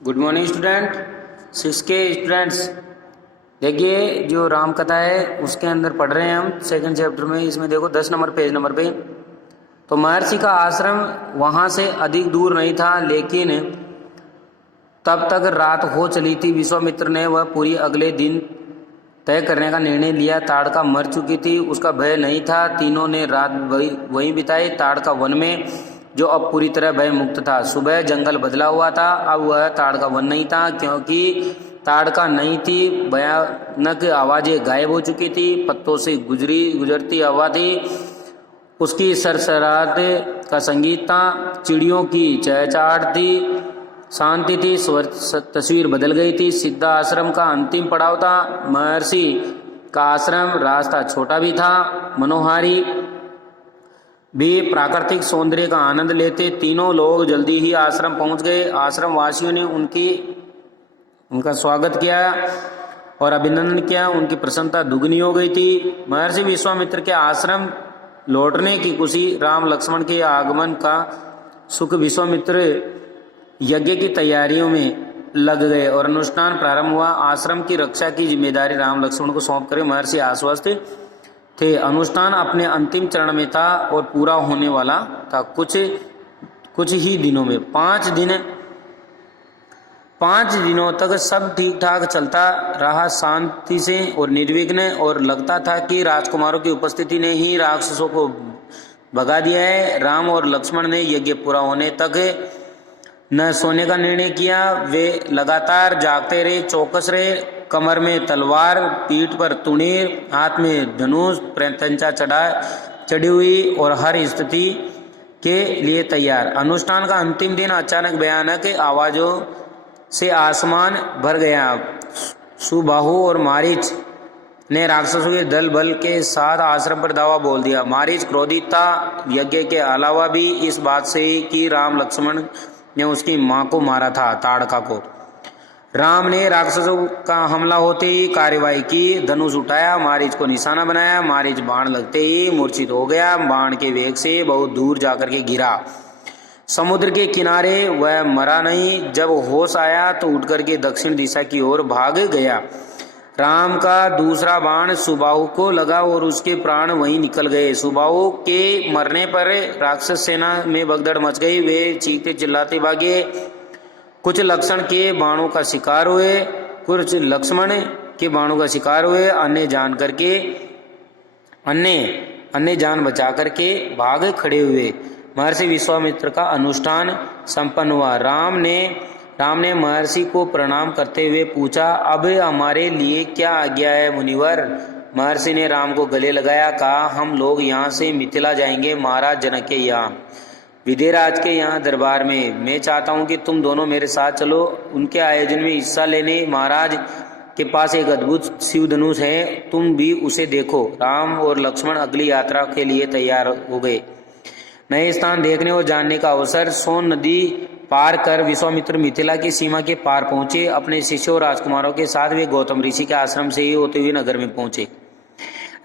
Good morning student. 6 के students, देखिए जो राम कथा है उसके अंदर पढ़ रहे हैं हम सेकंड चैप्टर में। इसमें देखो 10 नंबर पेज नंबर पे, तो महर्षि का आश्रम वहाँ से अधिक दूर नहीं था, लेकिन तब तक रात हो चली थी। विश्वामित्र ने वह पूरी अगले दिन तय करने का निर्णय लिया। ताड़का मर चुकी थी, उसका भय नहीं था। तीनों ने रात वहीं बिताई, ताड़का वन में, जो अब पूरी तरह भय मुक्त था। सुबह जंगल बदला हुआ था, अब वह ताड़का वन नहीं था, क्योंकि ताड़का नहीं थी। भयानक आवाजें गायब हो चुकी थी, पत्तों से गुजरती हवा थी, उसकी सरसराहट का संगीत था, चिड़ियों की चहचहाट थी, शांति थी। तस्वीर बदल गई थी। सिद्धा आश्रम का अंतिम पड़ाव था। महर्षि का आश्रम रास्ता छोटा भी था, मनोहारी भी प्राकृतिक सौंदर्य का आनंद लेते। तीनों लोग जल्दी ही आश्रम पहुंच गए। आश्रम वासियों ने उनका स्वागत किया और अभिनंदन किया। उनकी प्रसन्नता दुगनी हो गई थी। महर्षि विश्वामित्र के आश्रम लौटने की खुशी, राम लक्ष्मण के आगमन का सुख, विश्वामित्र यज्ञ की तैयारियों में लग गए और अनुष्ठान प्रारंभ हुआ। आश्रम की रक्षा की जिम्मेदारी राम लक्ष्मण को सौंप कर महर्षि आश्वस्त थे। अनुष्ठान अपने अंतिम चरण में था और पूरा होने वाला था कुछ ही दिनों में। 5 दिनों तक सब ठीक ठाक चलता रहा, शांति से और निर्विघ्न, और लगता था कि राजकुमारों की उपस्थिति ने ही राक्षसों को भगा दिया है। राम और लक्ष्मण ने यज्ञ पूरा होने तक न सोने का निर्णय किया। वे लगातार जागते रहे, चौकस रहे। कमर में तलवार, पीठ पर तुणीर, हाथ में धनुष, प्रत्यंचा चढ़ी हुई और हर स्थिति के लिए तैयार। अनुष्ठान का अंतिम दिन अचानक भयानक आवाजों से आसमान भर गया। सुबाहु और मारीच ने राक्षसों के दल बल के साथ आश्रम पर धावा बोल दिया। मारीच क्रोधित था, यज्ञ के अलावा भी इस बात से कि राम लक्ष्मण ने उसकी मां को मारा था, ताड़का को। राम ने राक्षसों का हमला होते ही कार्यवाही की, धनुष उठाया, मारीच को निशाना बनाया। मारीच बाण लगते ही मूर्छित हो गया, बाण के वेग से बहुत दूर जाकर के गिरा। समुद्र के किनारे वह मरा नहीं। जब होश आया तो उठ करके दक्षिण दिशा की ओर भाग गया। राम का दूसरा बाण सुबाहु को लगा और उसके प्राण वहीं निकल गए। सुबाहु के मरने पर राक्षस सेना में भगदड़ मच गई। वे चीखते चिल्लाते भागे। कुछ लक्ष्मण के बाणों का शिकार हुए, कुछ लक्ष्मण के बाणों का शिकार हुए। अन्य जान बचा करके भाग खड़े हुए। महर्षि विश्वामित्र का अनुष्ठान संपन्न हुआ। राम ने महर्षि को प्रणाम करते हुए पूछा, अब हमारे लिए क्या आज्ञा है मुनिवर? महर्षि ने राम को गले लगाया, कहा, हम लोग यहाँ से मिथिला जाएंगे, महाराज जनक के यहाँ, विदेराज के यहाँ दरबार में। मैं चाहता हूँ कि तुम दोनों मेरे साथ चलो, उनके आयोजन में हिस्सा लेने। महाराज के पास एक अद्भुत शिव धनुष है, तुम भी उसे देखो। राम और लक्ष्मण अगली यात्रा के लिए तैयार हो गए। नए स्थान देखने और जानने का अवसर। सोन नदी पार कर विश्वामित्र मिथिला की सीमा के पार पहुंचे। अपने शिष्यों और राजकुमारों के साथ वे गौतम ऋषि के आश्रम से ही होते हुए नगर में पहुंचे।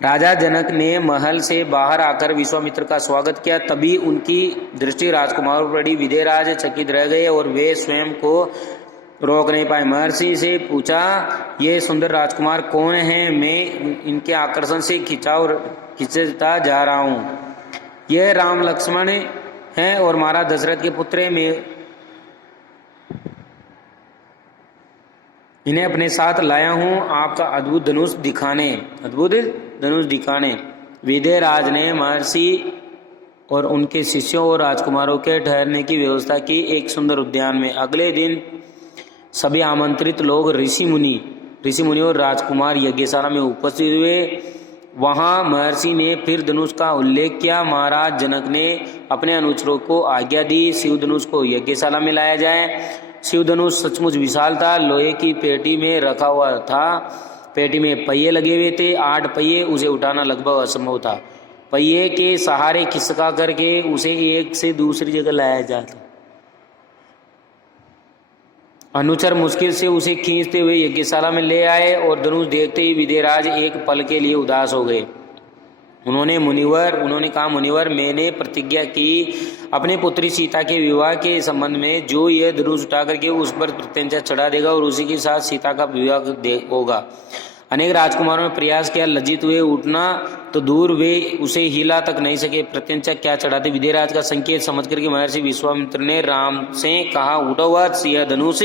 राजा जनक ने महल से बाहर आकर विश्वामित्र का स्वागत किया। तभी उनकी दृष्टि राजकुमारों पर पड़ी। विदेराज चकित रह गए और वे स्वयं को रोक नहीं पाए। महर्षि से पूछा, ये सुंदर राजकुमार कौन है? मैं इनके आकर्षण से खिंचता जा रहा हूँ। यह राम लक्ष्मण हैं और महाराज दशरथ के पुत्र हैं। मैं इन्हें अपने साथ लाया हूँ आपका अद्भुत धनुष दिखाने। विदेराज ने महर्षि और उनके शिष्यों और राजकुमारों के ठहरने की व्यवस्था की एक सुंदर उद्यान में। अगले दिन सभी आमंत्रित लोग ऋषि मुनि और राजकुमार यज्ञशाला में उपस्थित हुए। वहां महर्षि ने फिर धनुष का उल्लेख किया। महाराज जनक ने अपने अनुचरों को आज्ञा दी, शिव धनुष को यज्ञशाला में लाया जाए। शिव धनुष सचमुच विशाल था, लोहे की पेटी में रखा हुआ था। पेटी में पहिए लगे हुए थे, 8 पहिए। उसे उठाना लगभग असंभव था। पहिए के सहारे खिसका करके उसे एक से दूसरी जगह लाया जाता। अनुचर मुश्किल से उसे खींचते हुए यज्ञशाला में ले आए और धनुष देखते ही विदेराज एक पल के लिए उदास हो गए। उन्होंने कहा मुनिवर, मैंने प्रतिज्ञा की अपनी पुत्री सीता के विवाह के संबंध में, जो यह धनुष उठा करके उस पर प्रत्यंचा चढ़ा देगा और उसी के साथ सीता का विवाह होगा। अनेक राजकुमारों ने प्रयास किया, लज्जित हुए, उठना तो दूर वे उसे हिला तक नहीं सके, प्रत्यंचा क्या चढ़ाते। विदेहराज का संकेत समझ करके महर्षि विश्वामित्र ने राम से कहा, उठो वत्स, यह धनुष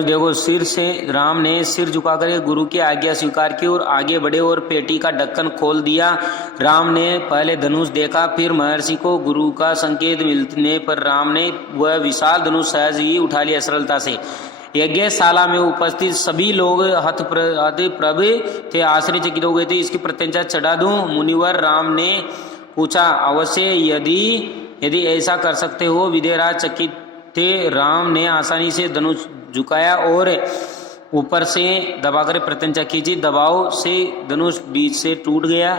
देखो। सिर से राम ने सिर झुकाकर गुरु की आज्ञा स्वीकार की और आगे बढ़े और पेटी का ढक्कन खोल दिया। राम ने पहले धनुष देखा, फिर महर्षि को गुरु का संकेत मिलने पर राम ने वह विशाल धनुष सहज ही उठा लिया सरलता से। यज्ञशाला में उपस्थित सभी लोग हतप्रभ थे, आश्चर्यचकित हो गए थे। इसकी प्रत्यंचा चढ़ा दूं? मुनिवर राम ने पूछा, अवश्य, यदि ऐसा कर सकते हो। विदेहराज चकित थे। राम ने आसानी से धनुष झुकाया और ऊपर से दबाकर प्रत्यंचा खींची। दबाव से धनुष बीच से टूट गया,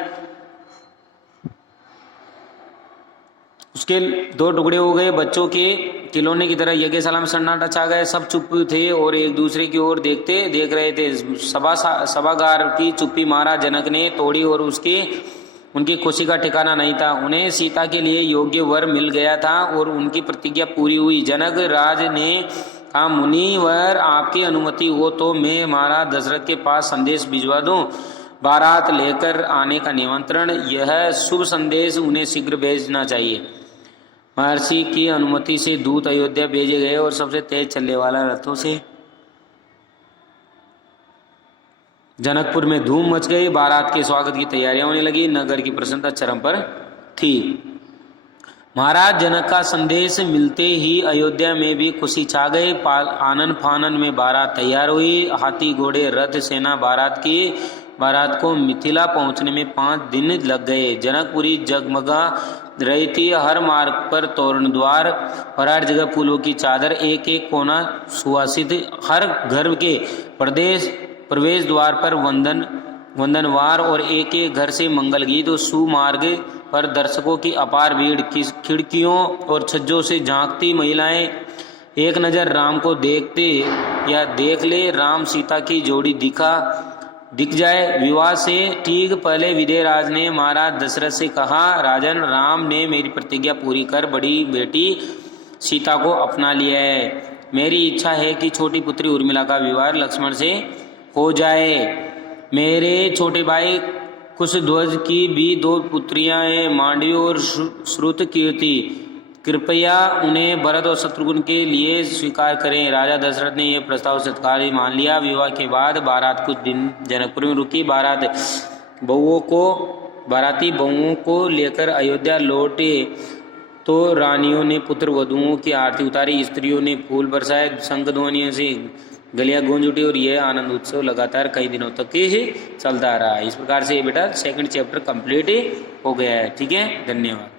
उसके दो टुकड़े हो गए। बच्चों के खिलौने की तरह यज्ञशाला में सन्नाटा छा गया। सब चुप थे और एक दूसरे की ओर देख रहे थे। सभागार की चुप्पी महाराज जनक ने तोड़ी और उनकी खुशी का ठिकाना नहीं था। उन्हें सीता के लिए योग्य वर मिल गया था और उनकी प्रतिज्ञा पूरी हुई। जनक राज ने कहा, मुनिवर, आपकी अनुमति हो तो मैं महाराज दशरथ के पास संदेश भिजवा दूं, बारात लेकर आने का निमंत्रण। यह शुभ संदेश उन्हें शीघ्र भेजना चाहिए। महर्षि की अनुमति से दूत अयोध्या भेजे गए और सबसे तेज चलने वाला रथों से जनकपुर में धूम मच गई। बारात के स्वागत की तैयारियां होने लगी। नगर की प्रसन्नता चरम पर थी। महाराज जनक का संदेश मिलते ही अयोध्या में भी खुशी छा गई। आनन फानन में बारात तैयार हुई। हाथी, घोड़े, रथ, सेना बारात को मिथिला पहुंचने में 5 दिन लग गए। जनकपुरी जगमगा रही थी। हर मार्ग पर तोरण द्वार और हर जगह फूलों की चादर, एक एक कोना सुवासित। हर घर के प्रवेश द्वार पर वंदनवार और एक एक घर से मंगल गीत। सुमार्ग पर दर्शकों की अपार भीड़। खिड़कियों और छज्जों से झांकती महिलाएं एक नजर राम को देखते या देख ले, राम सीता की जोड़ी दिख जाए। विवाह से ठीक पहले विदेहराज ने महाराज दशरथ से कहा, राजन, राम ने मेरी प्रतिज्ञा पूरी कर बड़ी बेटी सीता को अपना लिया है। मेरी इच्छा है कि छोटी पुत्री उर्मिला का विवाह लक्ष्मण से हो जाए। मेरे छोटे भाई कुशध्वज की भी 2 पुत्रियां हैं, मांडवी और श्रुतकीर्ति। कृपया उन्हें भरत और शत्रुघ्न के लिए स्वीकार करें। राजा दशरथ ने यह प्रस्ताव सत्कार मान लिया। विवाह के बाद बारात कुछ दिन जनकपुर में रुकी। बाराती बहुओं को लेकर अयोध्या लौटे तो रानियों ने पुत्र वधुओं की आरती उतारी, स्त्रियों ने फूल बरसाए, शंख ध्वनियों से गलियां गूंज उठी और यह आनंद उत्सव लगातार कई दिनों तक ही चलता रहा। इस प्रकार से ये बेटा 2nd चैप्टर कंप्लीट हो गया है। ठीक है, धन्यवाद।